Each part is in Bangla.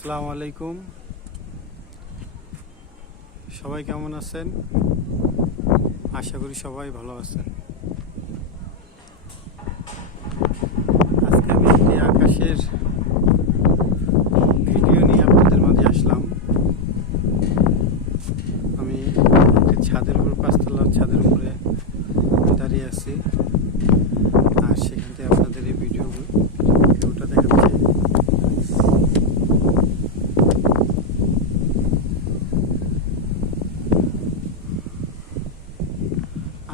আসসালামু আলাইকুম। সবাই কেমন আছেন? আশা করি সবাই ভালো আছেন। আজকে আমি এই আকাশের ভিডিও নিয়ে আপনাদের মাঝে আসলাম। আমি একটি ছাদের উপর, পাঁচতলার ছাদের উপরে দাঁড়িয়ে আছি, আর সেখান থেকে আপনাদের এই ভিডিওটা দেখাচ্ছি।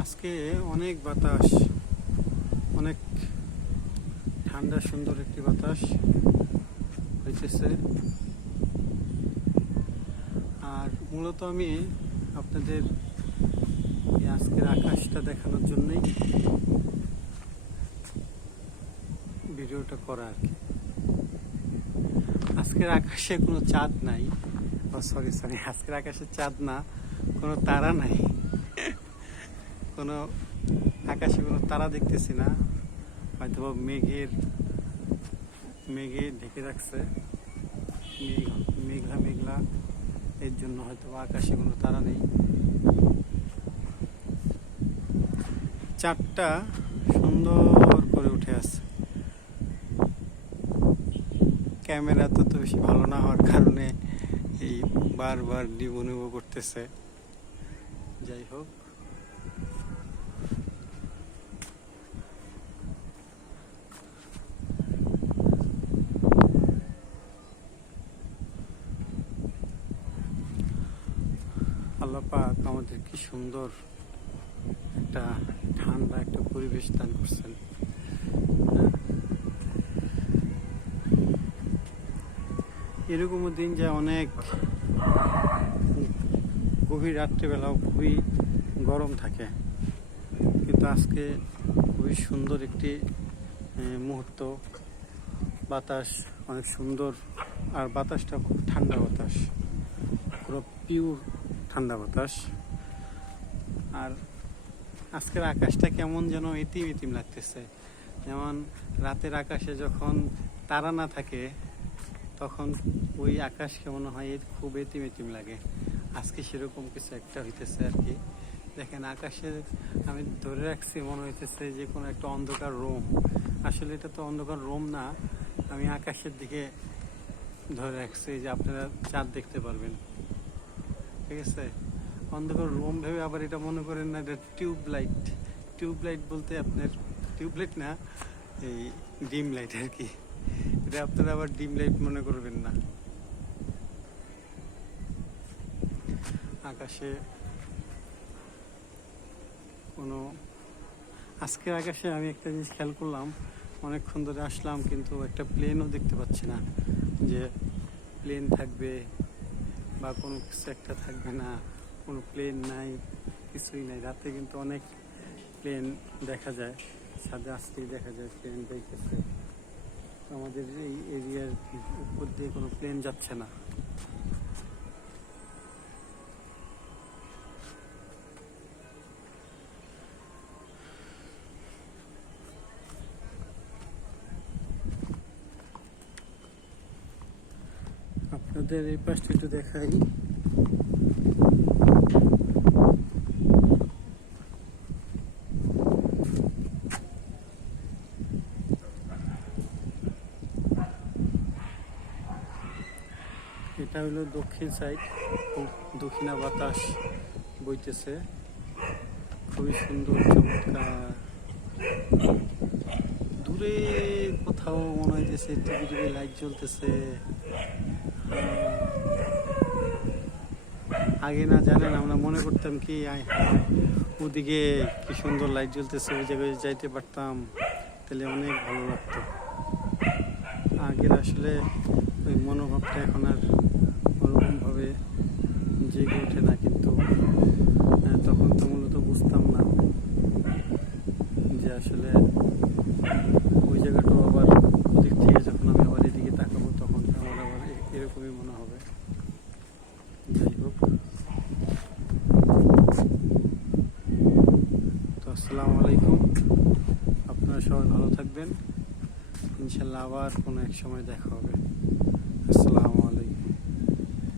আজকে অনেক বাতাস, অনেক ঠান্ডা সুন্দর একটি বাতাস হইতেছে। আর মূলত আমি আপনাদের এই আজকের আকাশটা দেখানোর জন্যই ভিডিওটা করা আর কি। আজকের আকাশে কোনো চাঁদ নাই, সরি আজকের আকাশে চাঁদ না, কোনো তারা নাই, কোনো আকাশে কোনো তারা দেখতেছি না। হয়তো মেঘে ঢেকে রাখছে, মেঘলা, এর জন্য হয়তো আকাশে কোনো তারা নেই। চাঁদটা সুন্দর করে উঠে আছে। ক্যামেরা তো বেশি ভালো না হওয়ার কারণে এই বারবার নিবো করতেছে। যাই হোক, আল্লাহ পাক আমাদের কি সুন্দর একটা ঠান্ডা একটা পরিবেশ দান করছেন। এরকমও দিন যায় অনেক গভীর রাত্রেবেলাও খুবই গরম থাকে, কিন্তু আজকে খুবই সুন্দর একটি মুহূর্ত। বাতাস অনেক সুন্দর, আর বাতাসটা খুব ঠান্ডা বাতাস, পুরো পিওর ঠান্ডা বাতাস। আর আজকের আকাশটা কেমন যেন এতিম লাগতেছে। যেমন রাতের আকাশে যখন তারা না থাকে তখন ওই আকাশ কেমন হয়, খুব এতিম লাগে। আজকে সেরকম কিছু একটা হইতেছে আর কি। দেখেন, আকাশে আমি ধরে রাখছি, মনে হইতেছে যে কোনো একটা অন্ধকার রোম। আসলে এটা তো অন্ধকার রোম না, আমি আকাশের দিকে ধরে রাখছি যে আপনারা চাঁদ দেখতে পারবেন। ঠিক আছে, অন্ধকার রুম ভেবে আবার এটা মনে করেন না এটা টিউবলাইট বলতে আপনার টিউবলাইট না, এই ডিম লাইট আর কি। এটা আপনারা আবার ডিম লাইট মনে করবেন না। আকাশে কোনো আজকের আকাশে আমি একটা জিনিস খেয়াল করলাম, অনেকক্ষণ ধরে আসলাম কিন্তু একটা প্লেনও দেখতে পাচ্ছি না, যে প্লেন থাকবে বা কোনো কিছু একটা থাকবে না। কোনো প্লেন নাই, কিছুই নাই। রাতে কিন্তু অনেক প্লেন দেখা যায়, ছাদে আসতেই দেখা যায় প্লেন দেখতেছে। আমাদের এই এরিয়ার উপর দিয়ে কোনো প্লেন যাচ্ছে না। আপনাদের এই পাশটা একটু দেখাই। এটা হলো দক্ষিণ সাইড, দক্ষিণা বাতাস বইতেছে, খুবই সুন্দর চমৎকার। দূরে কোথাও মনে হইতেছে টিভি লাইট জ্বলতেছে। আগে না জানেন, আমরা মনে করতাম কি ওদিকে কি সুন্দর লাইট জ্বলতেছে, ওই জায়গায় যাইতে পারতাম, তাহলে অনেক ভালো লাগতো। আগের আসলে ওই মনোভাবটা এখন আর ওরকমভাবে জেগে ওঠে না। কিন্তু তখন তো মূলত বুঝতাম না যে আসলে ওই জায়গাটাও আবার ওদিক থেকে যখন আমি আবার এদিকে তাকাবো তখন আমার আবার এরকমই মনে হবে। যাই হোক, তো আসসালামু আলাইকুম। আপনারা সবাই ভালো থাকবেন। ইনশাল্লাহ আবার কোনো এক সময় দেখা হবে।